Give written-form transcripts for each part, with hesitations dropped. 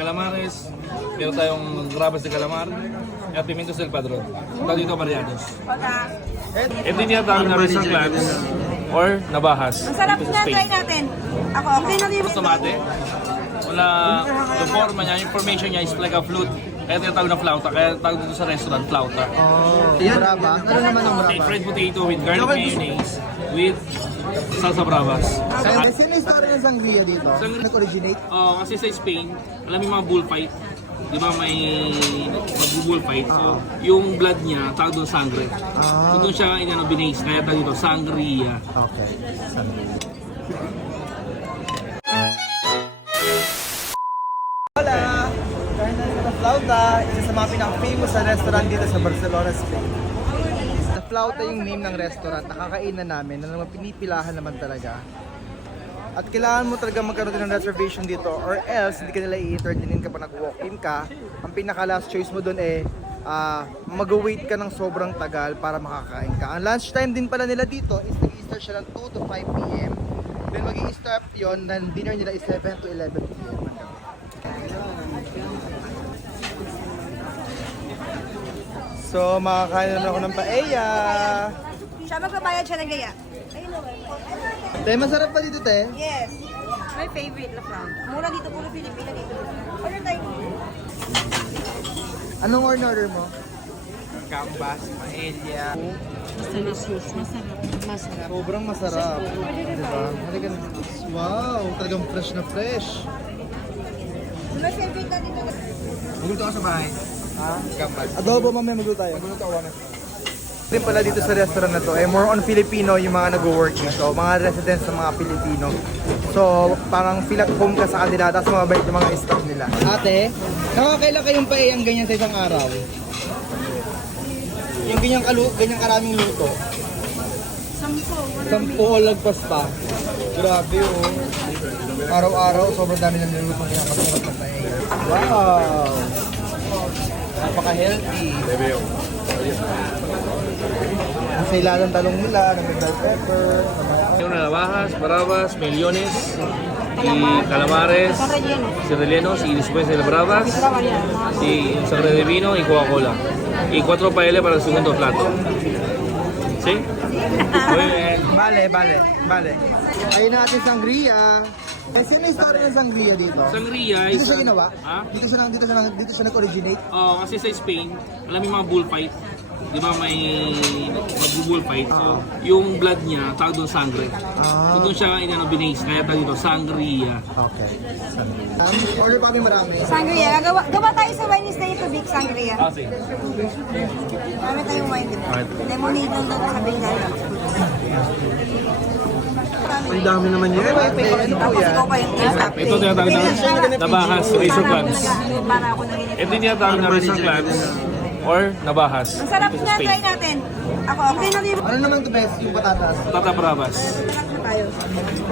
calamares, meron tayong grabas de calamar, at pimientos del padron. Ito dito variados. Ito yung tinatawag na restaurant clams or nabahas. Ang sarap dito na, sa Spain. try natin. Ako, okay na din. Tomate. Wala, yung forma niya, yung formation niya is like a flute. Kaya tinatawag na flauta, kaya tawag dito sa restaurant, flauta. Yan, brava. Ano naman ang brava? Fried potato with garlic mayonnaise with salsa bravas. Sino yung story ng sangria dito? Nag-originate? Kasi sa Spain, alam mo yung mga bullfight. Di ba may mag-bullfight? So, yung blood niya, tawag doon sangre. So, doon siya binase, kaya tawag dito sangria. Okay. Hola! Kain na rin ng Flauta, isa sa mga pinaka-famous na restaurant dito sa Barcelona, Spain. The Flauta yung name ng restaurant, nakakainan namin, na naman pinipilahan naman talaga. At kailangan mo talaga magkaroon ng reservation dito or else hindi ka nila i-entertainin kapag nag-walk-in ka. Ang pinaka-last choice mo dun mag-wait ka ng sobrang tagal para makakain ka. Ang lunchtime din pala nila dito is nag-i-start siya ng 2 to 5 p.m. Then mag-i-start yun, then dinner nila is 7 to 11 p.m. So, makakain naman ako ng paella. Siya magbabayad siya ng gaya. Te, masarap pa dito, te. Yes. My favorite na from. Mura dito, puro Pilipina dito. Order tayo. Anong order mo? Gambas, paella. Delicious, masarap. Sobrang masarap. Diba? Halika na. Wow, talagang fresh na fresh. My favorite na dito. Magluto ka sa bahay. Ha? Gambas. Adobo, mamaya magluto tayo. Magluto ka na. Din pala dito sa restaurant na to, more on Filipino yung mga nag-work dito, mga residents ng mga Pilipino. So, parang feel at home ka sa kanila, tapos mabait yung mga staff nila. Ate, nakakailan kayong paeyang ganyan sa isang araw? Yung ganyang karaming luto? 10 o lagpas pa. Grabe oh. Araw-araw, sobrang dami ng niluto niya kasi ng paella. Wow! Napaka-healthy. Sa ilalang talong nila, ng bell pepper, Yung navajas, bravas, mellones, y calamares, y rellenos, y después el bravas, y un sangre de vino y Coca-Cola. Y 4 paella para el segundo plato. ¿Sí? Muy bien. Bale. Ayun natin sangria. Sino yung story ng sangria dito? Sangria Dito is... siya ginawa? Ha? Dito siya nag-originate? Kasi sa Spain, alam mo yung mga bullfight. Di ba may mag-bullfight? So, yung blood niya, tawag doon sangre. So, doon siya binase, kaya tawag dito sangria. Okay. Order pa kami marami. Sangria. Gawa tayo sa Wednesday ito, Big Sangria. Sige. Marami tayong wine, di ba? Lemonade lang doon sa Big Ang dami naman yun. Ano po yan? Ikaw pa yung isa. Ito tinatawag na nabahas, razor clams. Para ako naging... Ito yung tinatawag na razor clams or nabahas. Ang sarap dito na, sa Spain. try natin. Ako, okay na din. Ano naman ito best? Yung patatas? Tata bravas. Sarap na tayo.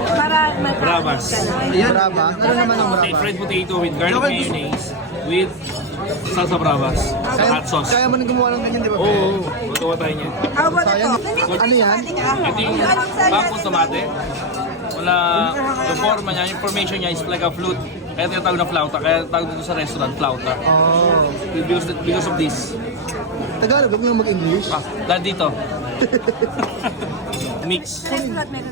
Para Bravas. Ayan, brava. Ano naman ang brava? Fried potato with garlic mayonnaise with salsa bravas. Hot sauce. Kaya mo nang gumawa ng ganyan, di ba? Oo, magawa tayo niyan. How about ito? Ano yan? Ito yung bakong tomate. Wala, yung forma niya, yung formation niya is like a flute. Kaya tinatawag na flauta, kaya tawag dito sa restaurant, flauta. Oh. Because of this. Tagalog, huwag mo mag-English. Dahil dito. Mix.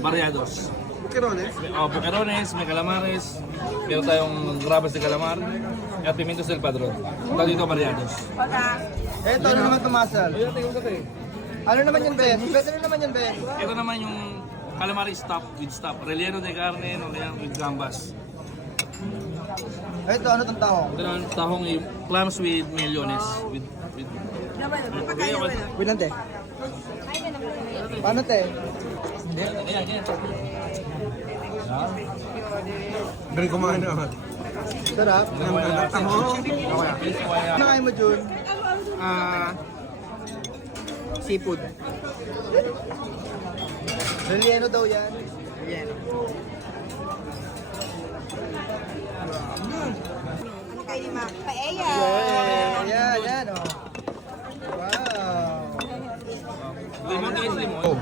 Variados. Bukirones. Pucarones, may calamares, meron tayong grabas de calamar, at pimientos del padron. Tawag dito variados. Eto, ano naman tumasal? Ano naman yan, Ben? Pwede rin naman yan, Ben. Ito naman yung calamari stuff with stuff. Relleno de carne, o kaya with gambas. Eto, ano itong tahong? Ito naman tahong yung clams with mellones. With Wait lang, te. Paano, te? Ayan. Dari kumain na. Sarap. Ano kain mo, Jun? Seafood. Relleno daw yan. Ano kayo ni Mac? Paella. Yan, oh. Wow. Limon, limon.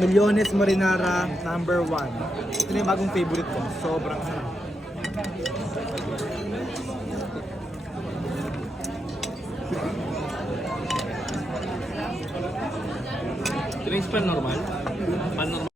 Millones Marinara, number 1. Ito na yung bagong favorite ko. Sobrang sarap. Ito yung pan normal. Pan normal.